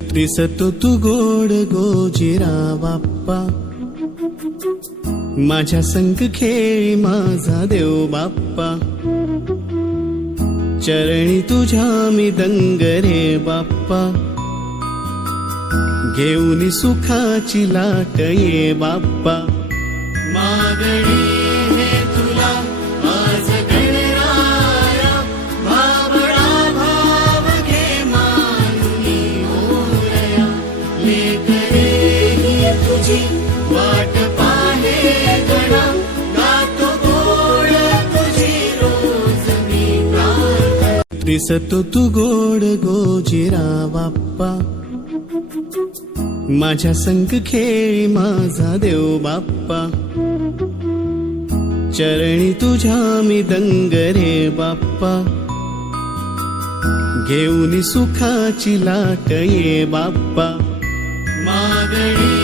दिसतो तू गोड गोजिरा बाप्पा, माझ्या संग खेळी माझा देव बाप्पा, चरणी तुझ्या मी दंग रे बाप्पा, घेऊन सुखाची लाट ये बाप्पा, मागणी हे तुला आज गणराया, भावळा भाव घे मानुनी ओरया, लेकरे ही तुझी वाट पाहे गणा, गातो गोड तुझी रोज मी प्रार्थना. दिसतो तू गोड गोजिरा बाप्पा, माझ्या संग खेळी माझा देव बाप्पा, चरणी तुझ्या मी दंग रे बाप्पा, घेऊन सुखाची लाट ये बाप्पा, मागणी